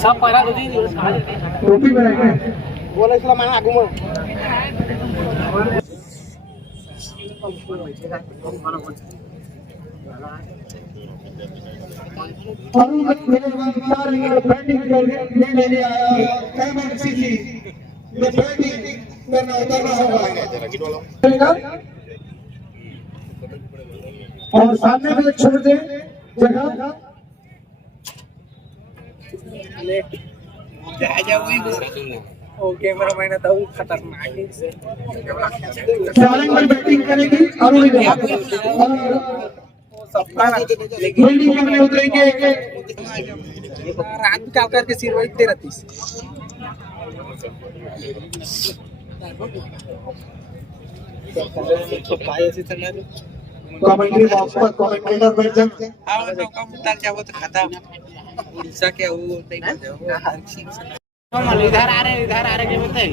सब पैरा दो टोपी में रखे बोला इसला माना आगू में बैटिंग ले आया एमएनसीसी में बैटिंग करना उतरना होगा और सामने में छोड़ दे जगह कैमरा मैन था वो खतरनाक चैलेंज में बैटिंग करेगी और फील्डिंग करने उतरेंगे रात का करके सिर वही 33 कमेंट्री बॉक्स पर कमेंटेटर बैठ जाते हैं हां तो कम उतार जाओ तो खाता उड़ीसा के वो नहीं बोल जाओ इधर आ रहे के बोलते हैं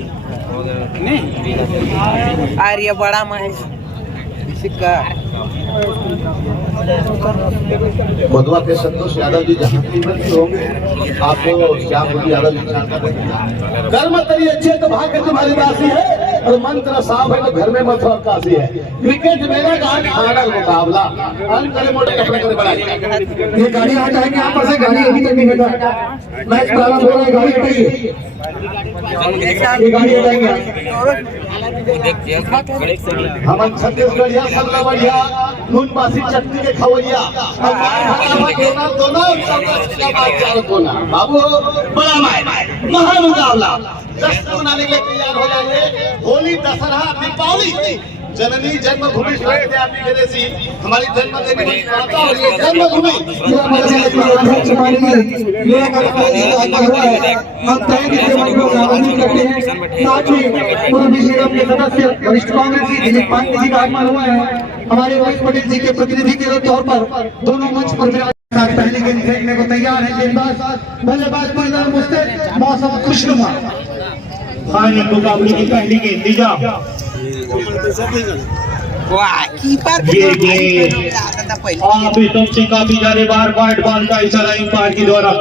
नहीं आ रही है बड़ा महेश सिक्का मधुआ के संतोष यादव जी जहाँ होंगे आपको श्याम यादव जी कर्म तेरी अच्छे तो भाग्य तुम्हारी राशि है और मंत्र साफ है तो घर में मत और काशी है। क्रिकेट मेरा गांव फाइनल मुकाबला अंक करे मोटे कपड़े करे बड़ा ये गाड़ी हटाएंगे यहाँ पर से गाड़ी अभी तक नहीं हटा मैच प्रारंभ हो रहा है गाड़ी हटाइए ये गाड़ी हटाएंगे हम छत्तीसगढ़िया सल्ला बढ़िया नून बासी चटनी के खवैया दोनों बाबू बड़ा महामुकाबला जश्न मनाने के लिए तैयार हो जाइए। होली दशहरा दीपावली जननी जन्मभूमि हमारी जन्मभूमि वरिष्ठ कांग्रेस दिलीप पांडे जी का आगमन हुआ है। हमारे वरिष्ठ पटेल जी के प्रतिनिधि के तौर पर दोनों मंच पर पहले गेंद फेंकने को तैयार है। गेंदबाज बल्लेबाज परिणाम मुस्तैद मौसम खुशनुमा फाइनल मुकाबले की पहली गेंद दीजा तुमसे काफी जाने बार वाइट बॉल का इशारा अंपायर के द्वारा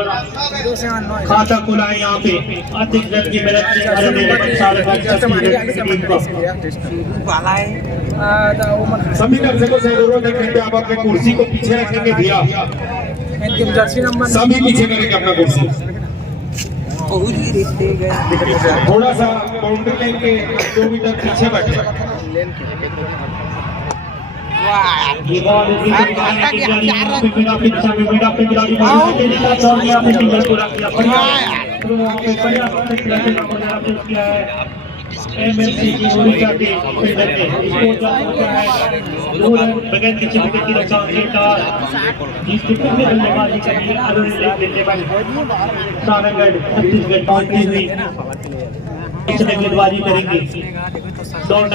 खाता खुला है। यहाँ पे अधिक रन की मेहनत सभी दर्शकों से जरूरत है कि आप अपने कुर्सी को पीछे रखेंगे भैया सभी पीछे करेंगे अपना कुर्सी थोड़ा सा बाउंड्री लाइन के 2 मीटर पीछे बैठे बगैर किसी विकेट की रक्षा बल्लेबाजी करेंगे गेंदबाजी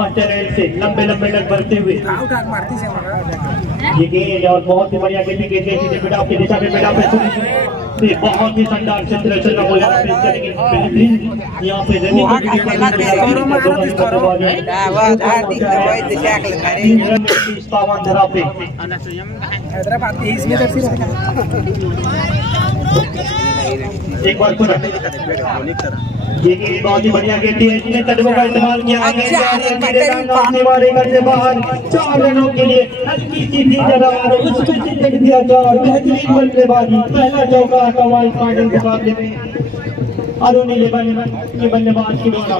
करेंगे से लंबे लंबे डग भरते हुए ये गेंद और बहुत ही बढ़िया गेंद की दिशा में बहुत ही शानदार क्षेत्र चलना हो यहाँ पे धरा पे एक बार ये बहुत ही बढ़िया गेंद है जिन्हें तटकों का इस्तेमाल किया बाहर 4 रनों के लिए हल्की सी थी जगह उसमें से तक दिया चार बेहतरीन बल्लेबाजी पहला चौका कवाई फाइनल मुकाबले में अरुण इलेवन के बल्लेबाज के द्वारा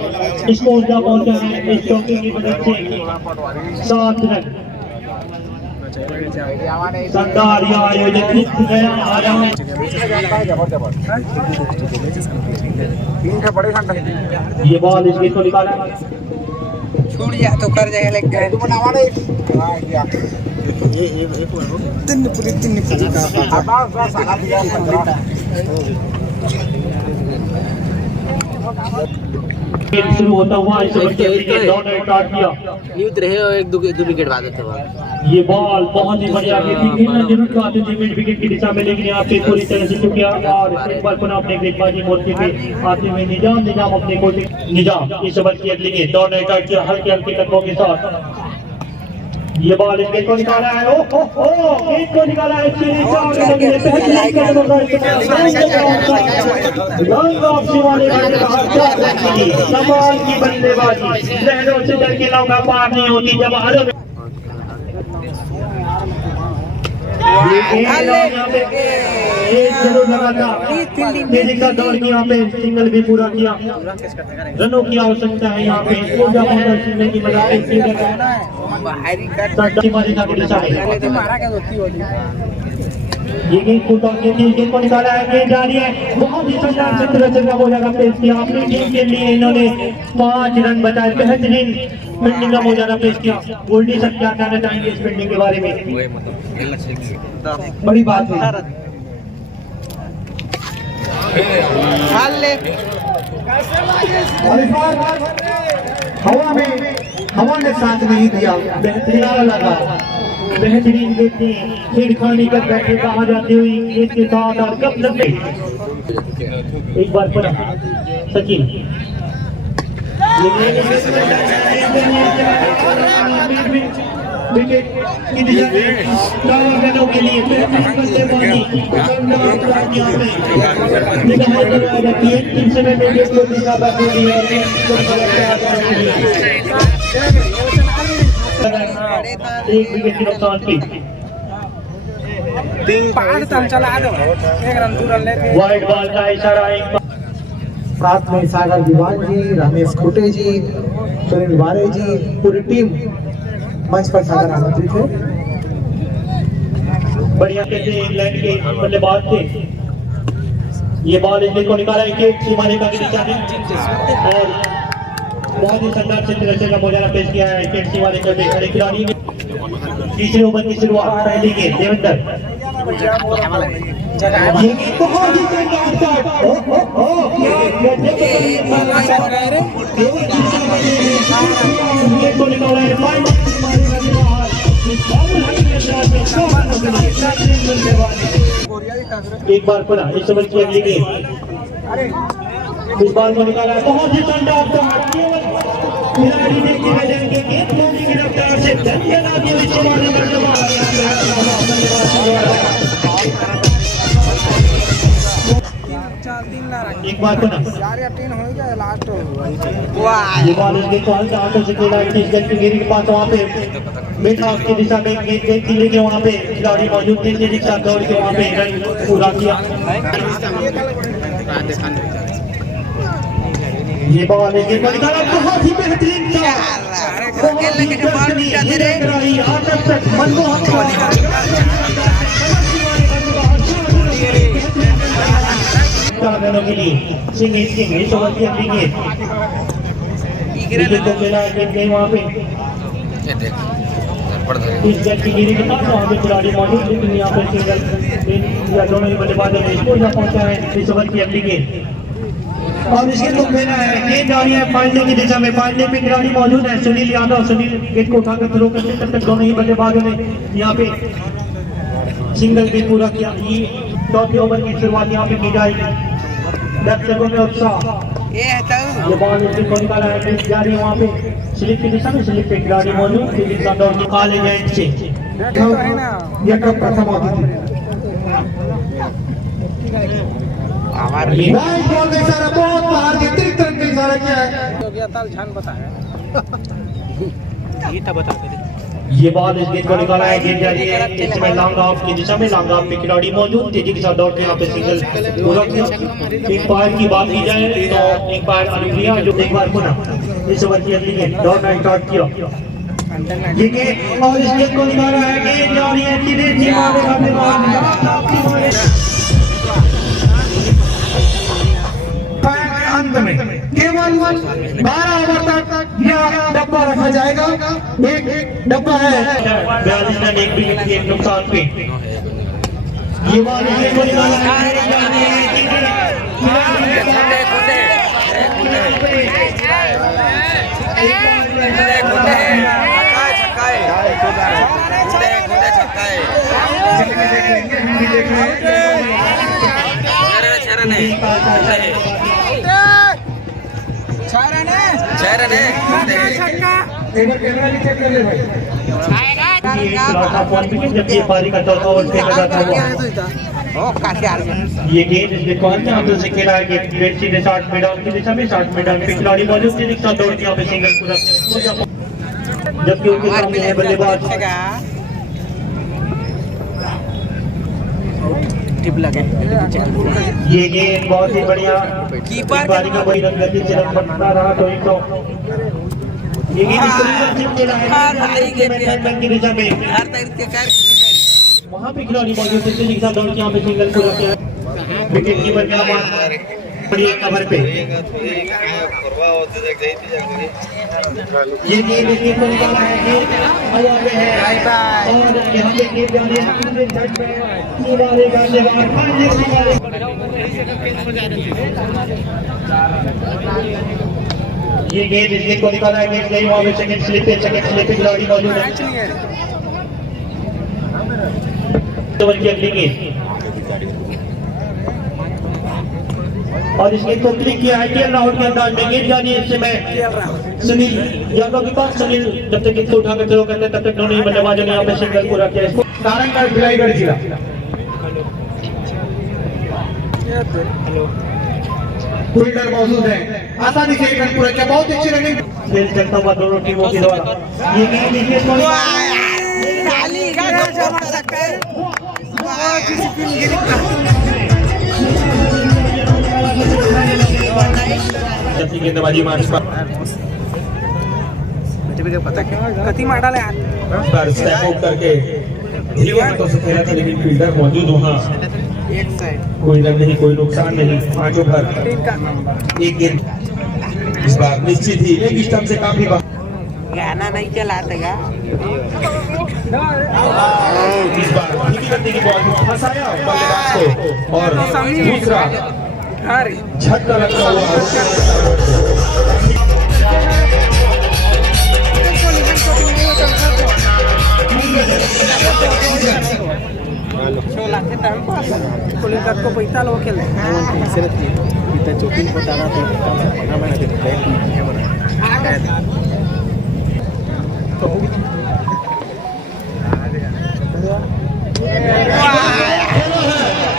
इसको ऊर्जा पहुंचा है। इस चौके की मदद से 7 रन शानदार आयोजित गया ये बॉल इस गेंद को निकाला छूट जा तो कर जाएगा लेकिन शुरू होता हुआ एक दो विकेट बाद ये बॉल बहुत ही बढ़िया विकेट की दिशा में लेकिन यहाँ पे पूरी तरह से चुकिया और एक बार पुनः अपने गेंदबाजी मोर्चे पे आते हुए निजाम अपने को निजाम इस ओवर की अगली गेंद दौड़ काट किया हल्के हल्के टक्कों के साथ ये बॉल इनके को निकाला है, ओ गेंद को निकाला है, कमाल की बल्लेबाजी, लहरों से डर के लौका पार नहीं होती जब हर जरूर लगा था, तेजी का दौड़ किया, यहाँ पे सिंगल भी पूरा किया, रनों की आवश्यकता है यहाँ पे, सिंगल की मजा ये गेंद गेंद को निकाला है, गेंद जा रही है, बहुत ही शानदार चित्र हो जाएगा पेश किया अपनी टीम के लिए, इन्होंने 5 रन बचाए, बेहतरीन फील्डिंग का मोजारा पेश किया। गोल्डी सर क्या कहना चाहेंगे इस फील्डिंग के बारे में? बड़ी बात है, हवा ने साथ नहीं दिया, बेहतरीन लगा, बेहतरीन देखते छेड़खानी कर बैठे कहा जाती हुई इसके साथ और कब लग गई। एक बार पर सचिन विकेट की दिशा में के लिए एक विकेट की नुकसान पे वाइड बॉल का इशारा, एक साथ में सागर दीवान जी, रमेश खुटे जी, सुनील वारे जी, पूरी टीम मंच पर सागर आमंत्रित है। बढ़िया कहते हैं इंग्लैंड के बल्लेबाज थे, ये बॉल इनके को निकाला विकेट सीमाने का दिशा में और बहुत ही शानदार चित्र का मुजारा पेश किया है विकेट सीमाने का खड़े खिलाड़ी ने। तीसरे ओवर की शुरुआत पहली गेंद देवेंद्र, एक बार पुनः इस ओवर की अगली गेंद, इस बॉल को निकाला है, बहुत ही शानदार खिलाड़ी देखने में जाएंगे, गेंद धोनी की रफ्तार से एक बार पुनः ये बॉल इसके कौन सा आंखों से खेला गिरी के पास, वहाँ पे बैठा उसकी दिशा में गेंद लेके वहाँ पे खिलाड़ी मौजूद थे, तेजी के साथ दौड़ के वहाँ पे रन पूरा किया। ये बॉल निकाला, बहुत ही बेहतरीन के लिए सिंह इस ओवर की अगली गेंद को मिला वहाँ पे इस गेंद की गिरी के पास वहाँ पे खिलाड़ी मौजूद, लेकिन यहाँ पे सिंगल दोनों ही बल्लेबाजों ने इसको पहुंचा है। इस ओवर की अगली गेंद और इसके को खेला है, गेंद आ रही है फाइनल की दिशा में, फाइनल पे खिलाड़ी मौजूद है सुनील यादव, सुनील गेंद को उठाकर थ्रो करते तब तक दोनों ही बल्लेबाजों ने यहाँ पे सिंगल भी पूरा किया। ये चौथे ओवर की शुरुआत यहाँ पे की जाएगी, दर्शकों में उत्साह, ये बॉल इसको निकाला है, जा रही है वहाँ पे स्लिप की दिशा में, स्लिप पे खिलाड़ी मौजूद, तेजी से दौड़ निकाले जाए से यह कब प्रथम होती थी। बॉल का इशारा बहुत बाहर की तिरक तरफ का इशारा किया है। ये बॉल इस गेंद को निकाला है, गेंद जा रही है इस समय लॉन्ग ऑफ की दिशा में, लॉन्ग ऑफ पे खिलाड़ी मौजूद, तेजी के साथ दौड़ के यहाँ पे सिंगल पूरा किया। एक बार की बात की जाए तो एक बार अनुप्रिया जो एक बार पुनः इस ओवर की अगली गेंद दौड़ना स्टार्ट किया, ये गेंद और इस गेंद को निकाला है, गेंद जा रही है सीधे अंत में केवल 12 ओवर तक यह डब्बा रखा जाएगा, एक डब्बा है 42 रन, एक विकेट के नुकसान पे। ये बॉल को निकाला है, एक बार कैमरा भी चेक कर ले भाई। ये चौथा पॉइंट विकेट जब ये पारी का चौथा ओवर फेंका जाता है। ये गेंद इसके कौन से हाथों से खेला है? गेंद सीधे शॉट मैदान की दिशा में, शॉट मैदान पे खिलाड़ी मौजूद के साथ दौड़ के यहाँ पे सिंगल पूरा, जबकि उनके सामने है बल्लेबाज। ये गेंद बहुत ही बढ़िया पारी का बड़ी रंगती चरम बनता रहा तो एक तो ये गेंद की दिशा में वहाँ पे खिलाड़ी मौजूद थे जिनके साथ दौड़ के यहाँ पे सिंगल पूरा किया। विकेट कीपर का मार बड़ी कवर पे ये गेंद विकेट को निकाला है, गेंद हवा पे है और यहाँ पे गेंद जा रही है। ये गेंद इस गेंद को निकाला है, गेंद गई वहाँ पे सेकंड स्लिप पे खिलाड़ी मौजूद है। ओवर की अगली गेंद और इस गेंद को क्लिक किया है केएल राहुल के अंदाज में। गेंद जानी है इस समय सुनील यादव के पास। सुनील जब तक गेंद को उठाकर थ्रो करते तब तक दोनों बल्लेबाजों ने यहाँ पे सिंगल पूरा किया। इसको सारंगगढ़ भिलाईगढ़ जिला फील्डर मौजूद है, आसानी से एक रन पूरा किया, बहुत अच्छी रनिंग खेल चलता हुआ दोनों टीमों के द्वारा। ये गेंद गेंदबाजी मार्च पर स्टेप आउट करके धीरे हाथों से खेला था, लेकिन फील्डर मौजूद वहाँ, कोई रन नहीं, कोई नुकसान नहीं, पांचों भर एक गेंद इस बार निश्चित ही एक स्टंप से काफी गाना नहीं चलाते का इस बार धीमी गति की बॉल फंसाया बल्लेबाज को और दूसरा झटका लगता हुआ को पैसा लो खेल चौकिंग होता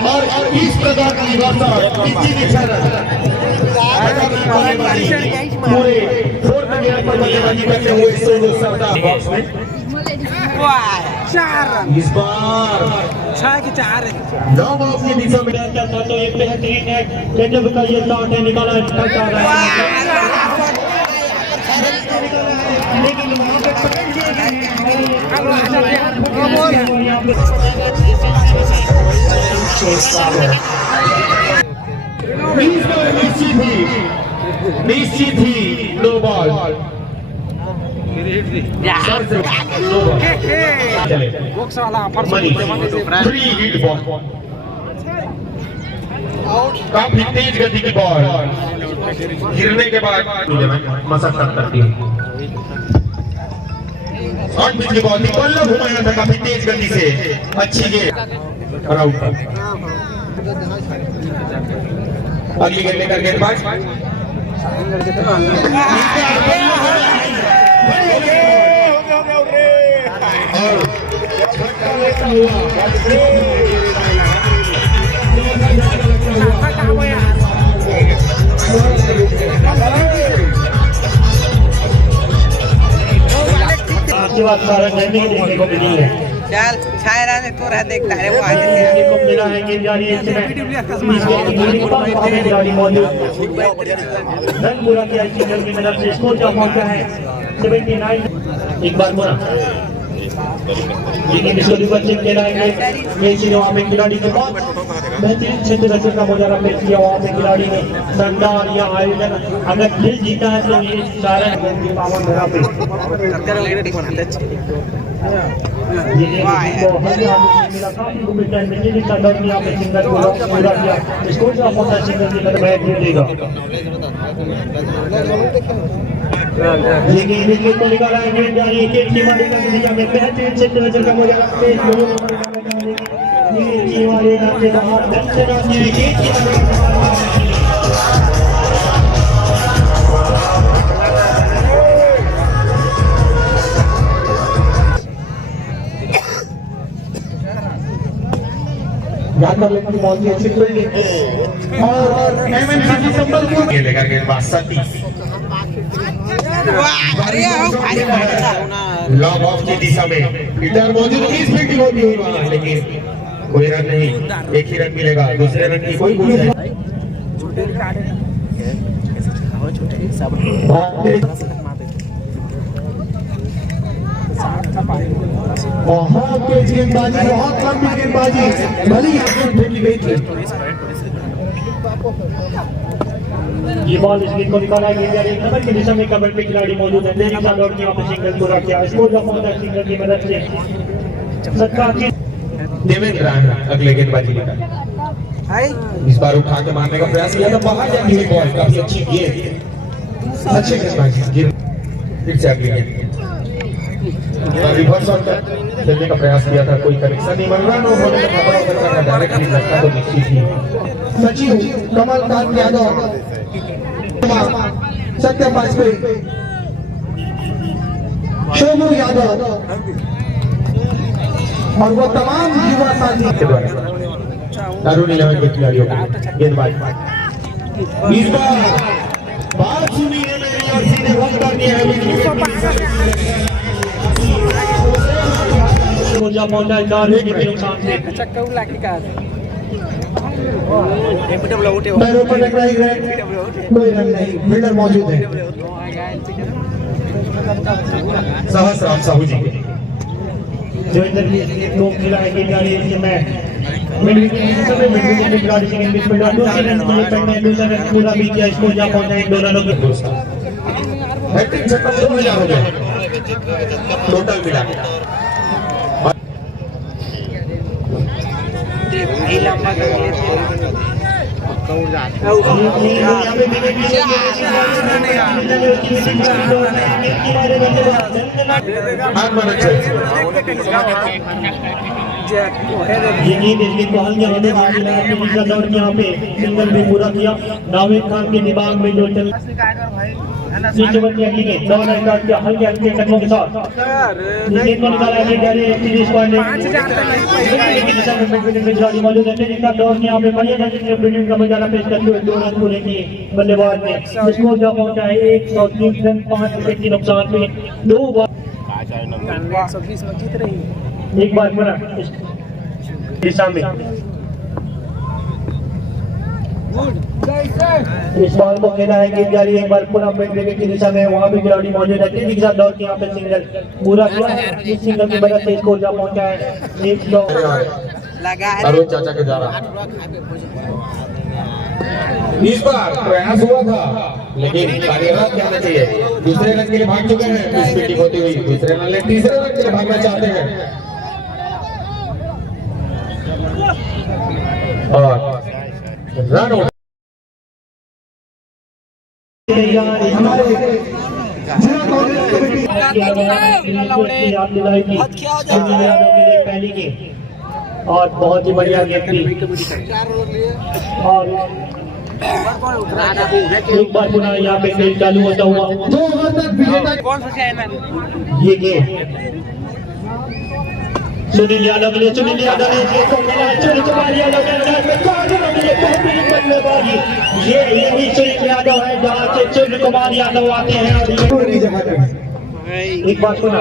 और इस प्रकार की पूरे फोर्थ गियर पर बल्लेबाजी करते हुए सोनू सरदार इस बार 6 के 4 नाम अपनी दिशा में तो एक बेहतरीन है गजब का ये शॉट है, निकाला जा रहा है लेकिन वहां पे पकड़ लिया निश्चित ही no ball free hit ball, काफी तेज गति की बॉल गिरने के बाद मशक्कत करती है। शॉर्ट पिच की बॉल बल्ला घुमाया था काफी तेज गति से, अच्छी गेंद और आउट। अगली गेंद लेकर गेंदबाज और छक्का लेता हुआ बात सारा नहीं देखने को मिली है। चल छायरा ने तो रह देखता है वो आगे देखने को मिला है कि जारी है खिलाड़ी मौजूद रन पूरा किया सिंगल की मदद से। स्कोर क्या पहुंचा है 79। एक बार बोला लेकिन इसको बच्चे खेलाएंगे वहाँ पे खिलाड़ी के बाद बेहतरीन क्षेत्र रचना का मुजाहरा पेश किया। वहाँ पे खिलाड़ी ने शानदार या आयोजन अगर खेल जीता है तो ये सारा को निकाला है बेहतरीन क्षेत्र रचना का मुजाहरा पेश यादव लेकिन बहुत ही अच्छी फील्डिंग और एमएनसीसी संबलपुर खेलेगा गेंदबाज सतीश लॉन्ग ऑफ की दिशा में इधर मौजूद 20 फील्डिंग होती हुई वहां, लेकिन कोई रन नहीं, एक ही रन मिलेगा, दूसरे रन की कोई गुंजाइश नहीं। बहुत तेज गेंदबाजी, बहुत लंबी गेंदबाजी, भली फेंकी गई थी। ये बॉल स्पिन को निकाला गया, एक नंबर की दिशा में कवर पे खिलाड़ी मौजूद है, तेजी से दौड़ के यहाँ पे सिंगल पूरा किया, स्कोर का पहुंचा सिंगल की मदद से सत्ता की देवेंद्र अगले गेंदबाजी लेकर इस बार उठा के मारने का प्रयास किया था, बाहर जाती हुई बॉल, काफी अच्छी गेंद, अच्छे गेंदबाजी, फिर से अगली गेंद रिवर्स शॉट खेलने का प्रयास किया था, कोई कनेक्शन नहीं बन रहा, होने का खबर होकर का डायरेक्ट भी लगता तो निश्चित ही सचिव कमलकांत यादव, सत्यम वाजपेयी, शोभू यादव और वो तमाम युवा साथी के द्वारा अरुण 11 के खिलाड़ियों को गेंदबाज इस बार बात सुनी है मेरी और सीधे रन कर दिया है। ऊर्जा पहुंचा है 4 विकेट के नुकसान से। पैरों पर लग रही है, कोई रन नहीं, फील्डर मौजूद है। सहस्राम साहू जी के जो इधर दो खिलाड़ी के खिलाड़ी इसमें मिडविकेट के खिलाड़ी सेकंड बीच में दूसरे रन के लिए पड़ने, दूसरा रन पूरा भी किया, स्कोर जा पहुंचा है 2 रनों के। बैटिंग छक्का 2 हो गया टोटल मिला के। दौड़ यहाँ पे सिंगल भी पूरा किया, नावेद खान के दिमाग में जो चल नीचे बच्चे अगली के 9 रन काट के हल्के हल्के कदमों के साथ गेंद को निकाला है जा रहे हैं स्क्वाड ने खिलाड़ी मौजूद है, जिनका दौड़ यहाँ पे बढ़िया फील्डिंग का मजारा पेश करते हुए 2 रन पूरे किए बल्लेबाज ने, स्कोर जा पहुंचा है 130 रन 5 विकेट के नुकसान पे। 2 बार 120 में जीत रही, एक बार पूरा दिशा में इस बॉल को खेला है गेंद जारी, एक बार पूरा विकेट की दिशा में, वहां भी खिलाड़ी मौजूद है, तेजी के साथ दौड़ के यहाँ पे सिंगल पूरा किया, इस सिंगल की वजह से स्कोर जा पहुंचा है 100 अरुण चाचा के द्वारा इस बार प्रयास हुआ था, लेकिन कार्यरत कहना चाहिए, दूसरे रन के लिए भाग चुके हैं, इस फील्डिंग होती हुई दूसरे रन ले, तीसरे रन के लिए भागना चाहते हैं और रन आउट। हमारे जिला कांग्रेस कमेटी याद दिलाई थी पहली गेंद और बहुत ही बढ़िया गेंद थी, और एक बार पुनः यहाँ पे खेल चालू होता हुआ 2 ओवर तक विजेता ये गेंद सुनील यादव के लिए, सुनील यादव ने इसको खेला है, सुनील कुमार यादव के अंदर में 4 रनों के लिए बेहतरीन बल्लेबाजी, यही सुनील यादव है जहाँ से सुनील कुमार यादव आते हैं और की जगह पे एक बात सुना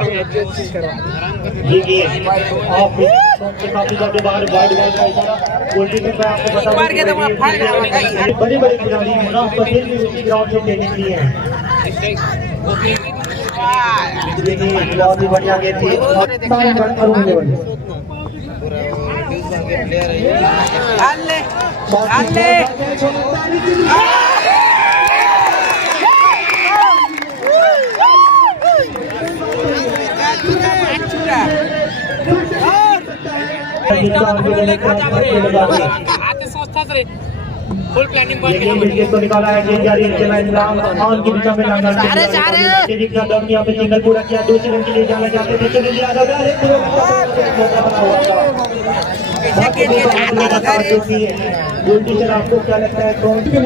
ये गेंद ऑफ से काफी ज्यादा बाहर वाइड बॉल का इशारा, गोलकीपर मैं आपको बता दूं बड़े बड़े खिलाड़ी मुनाफ पटेल भी उसी ग्राउंड से खेलने के लिए हैं। बहुत ही बढ़िया गेंद थी, अरुण लेवल फुल प्लानिंग को निकाला है, गेंद जारी चला इमरान खान की दिशा में लाना यहाँ पे सिंगल पूरा किया, दूसरे रन के लिए जाना चाहते थे, सुनील यादव आपको क्या लगता है कौन के लिए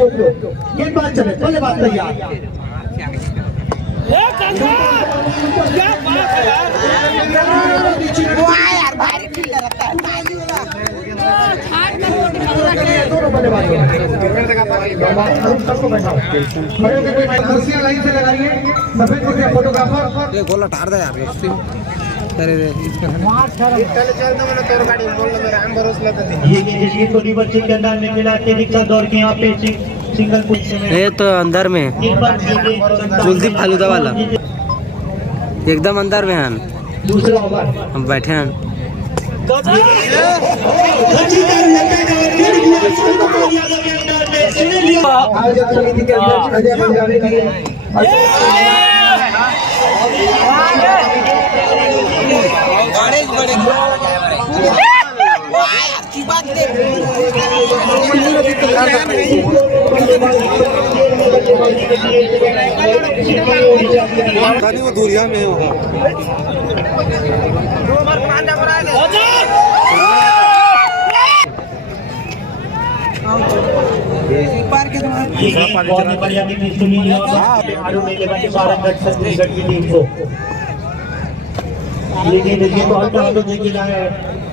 गेंदबाज चले, बल्लेबाज तैयार, दोनों बल्लेबाजों ने सबको बैठाओ खड़े होकर कोई कुर्सियां लाइन से लगाइए सफेद कुर्सियां फोटोग्राफर गोला ठार दे यार अरे ये जिसकी को रिवर्स के अंदर में मिलाते दिखता दौड़ के यहाँ पे सिंगल पोजीशन में ये तो अंदर में कुलदीप फालूदा वाला एकदम अंदर में हैं दूसरा ओवर हम बैठे हैं आयोजक समिति के अध्यक्ष अजय बंजारे जी वो दूरिया में होगा बहुत ही बढ़िया की सुनी छत्तीसगढ़ की टीम को लेकिन देखिए तो हल्का हाथों से गिरा है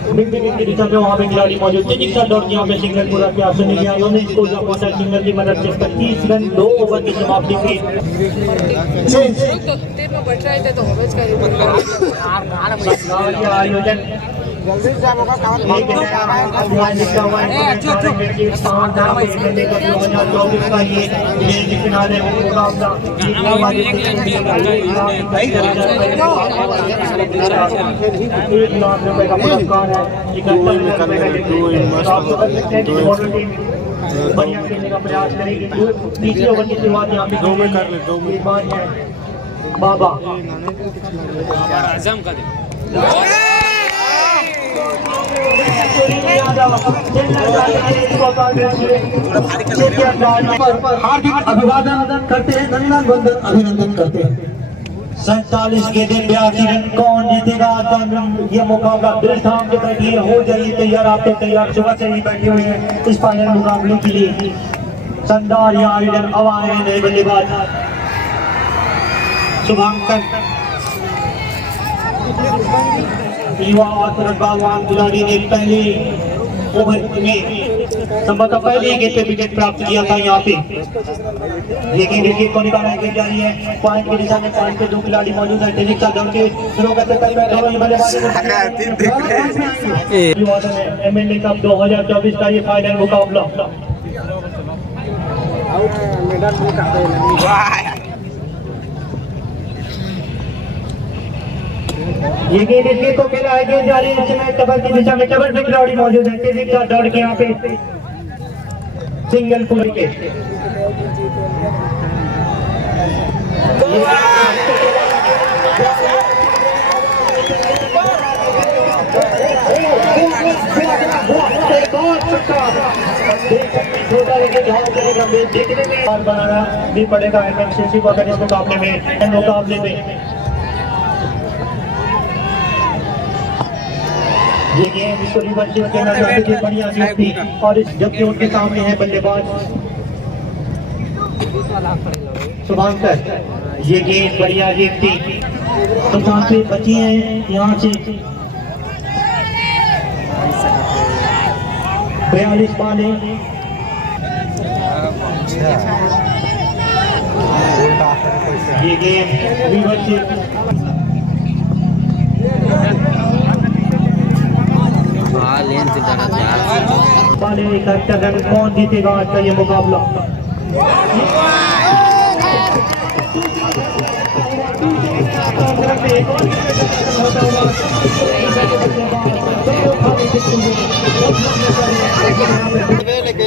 विकेट के दिशा में वहाँ पे खिलाड़ी मौजूद थे जिसका दौड़ यहाँ पे सिंगल पूरा किया सुनील यादव ने इसको पहुंचा सिंगल की मदद से 25 रन 2 ओवर की समाप्ति की आयोजन बढ़िया खेलने का प्रयास करेगी तीसरे ओवर की शुरुआत यहाँ पे कर ले बाबा हार्दिक अभिवादन करते हैं अभिनंदन करते हैं 47 गेंदें 82 रन कौन जीतेगा ये मुकाबला दिल थाम के बैठिए हो जाइए तैयार आपके तैयार सुबह से ही बैठे हुए हैं इस फाइनल मुकाबले के लिए शानदार यहाँ आयोजन हवा है नए बल्लेबाज शुभांकर युवा और प्रतिभावान खिलाड़ी ने पहले ओवर में संभवतः पहले गेंद पे विकेट प्राप्त किया था यहाँ पे लेकिन विकेट को निकाला गेंद जा रही है पॉइंट के दिशा में पॉइंट पे 2 खिलाड़ी मौजूद है तेजी का दौड़ के शुरू करते पहले एमएलए कप 2024 का ये फाइनल मुकाबला ये गेंद इसके को खेला है गेंद जा रही है टेबल की दिशा में टेबल पे खिलाड़ी मौजूद है तेजी का दौड़ के यहाँ पे सिंगल पुल विकेट देखने में बनाना भी पड़ेगा एमएनसीसी को अगर इस मुकाबले में ये गेम इसको रिवर्सिंग करना चाहते थे बढ़िया गेम थी और इस जबकि उनके सामने है बल्लेबाज शुभांकर ये गेम बढ़िया गेम थी तो कहाँ पे बची है यहाँ से 42 बाल है ये गेम रिवर्सिंग कौन जीतेगा आज का ये मुकाबला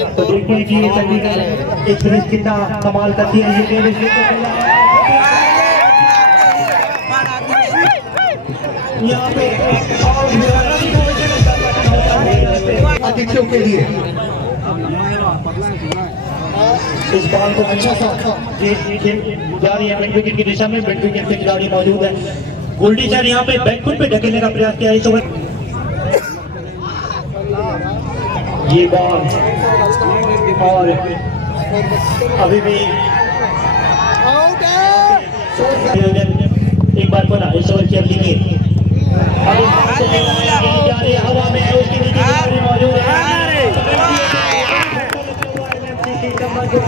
तो देखिए कि ये चंडीगढ़ एक फिनिश कितना कमाल करती है ये गेम यहाँ पे अतिथियों के लिए इस बॉल को अच्छा सा जा रही है मिड विकेट की दिशा में मिड विकेट पे खिलाड़ी मौजूद है गोल्डी सर यहाँ पे बैकफुट पे ढकेलने का प्रयास किया इस ओवर ये बॉल और अभी भी एक बार बोला इस ओवर की अगली गेंद हवा में है उसके नीचे मौजूद है ये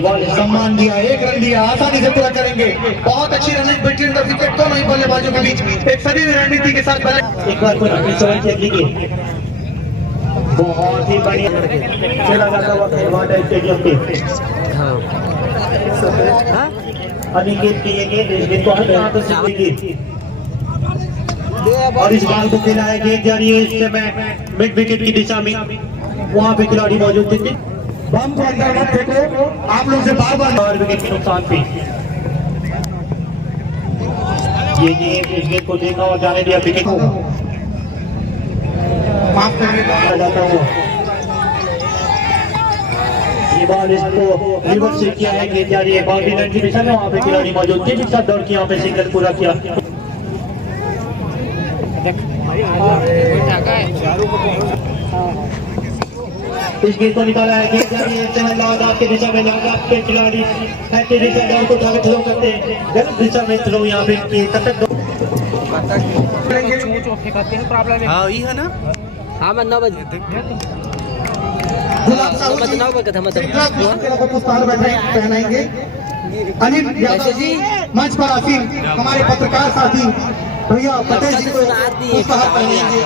बॉल सम्मान दिया, 1 रन दिया, आसानी से पूरा करेंगे। बहुत अच्छी रनिंग बिटवीन द विकेट दोनों ही बल्लेबाजों के बीच, एक सदी रणनीति के साथ बल्ले। एक बार को बहुत ही बढ़िया खेला जाता हुआ खिलवाड़ है स्टेडियम पे। अनिकेत की ये गेंद, इस गेंद को हर हाथों से देगी और इस बॉल को खेला है, गेंद जा रही है इस समय मिड विकेट की दिशा में, वहां पे खिलाड़ी मौजूद थे। बम को अंदर मत फेंको, आप लोग से बार विकेट के नुकसान पे ये गेंद, इस गेंद को देखा और जाने दिया विकेट को, माफ करने जाता हुआ ये बॉल इसको रिवर्स से किया है, गेंद जा रही है बाउंड्री लाइन की दिशा में, वहां पे खिलाड़ी मौजूद थे, जिसका दौड़ किया, वहां पे सिंगल पूरा किया। इस गेंद को निकाला है, गेंद जा रही है इस समय लॉन्ग के दिशा में, लॉन्ग के खिलाड़ी तेजी से बॉल को उठा के थ्रो करते हैं, गलत दिशा में थ्रो, यहाँ पे हाँ वही है ना। हाँ मैं 9 बजे पहनाएंगे। अनिल यादव जी मंच पर आसीन, हमारे पत्रकार साथी भैया पटेल जी को पुरस्कार पहनाएंगे।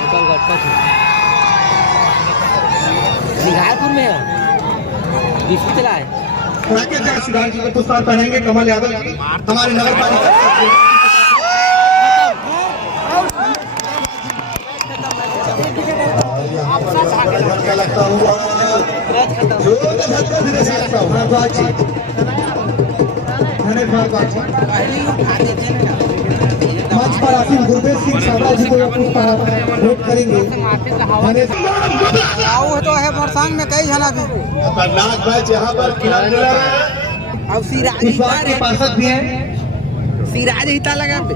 निघारपुर में है, चला है। राकेश सिद्धार्थ जी को पुरस्कार पहनाएंगे। कमल यादव जी हमारे नगर पालिका लगता हुआ मंच पर आसीन गुरदेव सिंह सावरा जी को भेंट करेंगे। तो है बरसांग में कई झला भी खतरनाक मैच यहाँ पर खिलाड़ी अब सिराज इस बार के पार्षद भी हैं। सिराज हिता लगा पे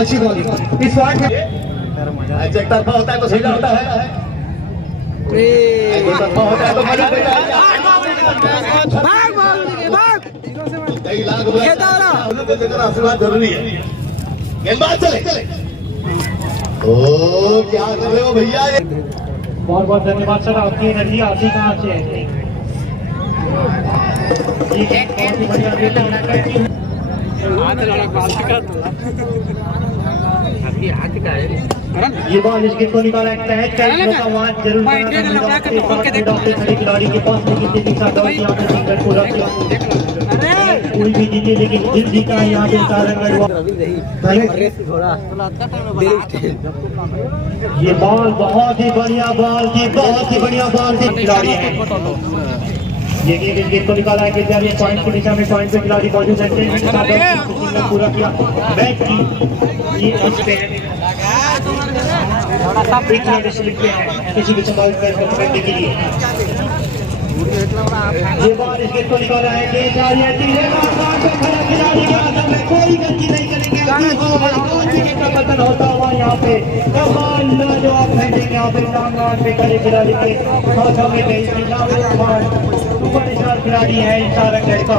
अच्छी बॉलिंग इस बार के एक तरफा होता है तो सीधा होता है, एक तरफा होता है तो मजा देता है। भाग कई लाख रुपए आशीर्वाद जरूरी है। गेंदबाज चले ओ क्या कर रहे हो भैया? बहुत बहुत धन्यवाद सर, आपकी एनर्जी आती कहाँ से है? ये बॉल इस गेंद को निकाला, जरूर खिलाड़ी के पास, लेकिन तेजी से दौड़ किया, सिंगल पूरा किया, कोई भी जीते लेकिन दिल जीता है यहाँ पे ये बॉल बहुत ही बढ़िया बॉल थी, बहुत ही बढ़िया बॉल थी। खिलाड़ी है ये गेंद, इस गेंद को निकाला है, गेंद जा रही है पॉइंट की दिशा में, पॉइंट पे खिलाड़ी मौजूद है, पूरा किया बैट की ये उस पे किसी भी संभाल करने के लिए ये बॉल इस गेंद को निकाला है, गेंद जा रही है खिलाड़ी के हाथ में, कोई गलती नहीं करेंगे, का पतन होता हुआ यहाँ पे कमाल लाजवाब फेंकेंगे यहाँ पे नामगान पे खड़े खिलाड़ी के हाथों में गई सुपरस्टार खिलाड़ी है इंसारा का।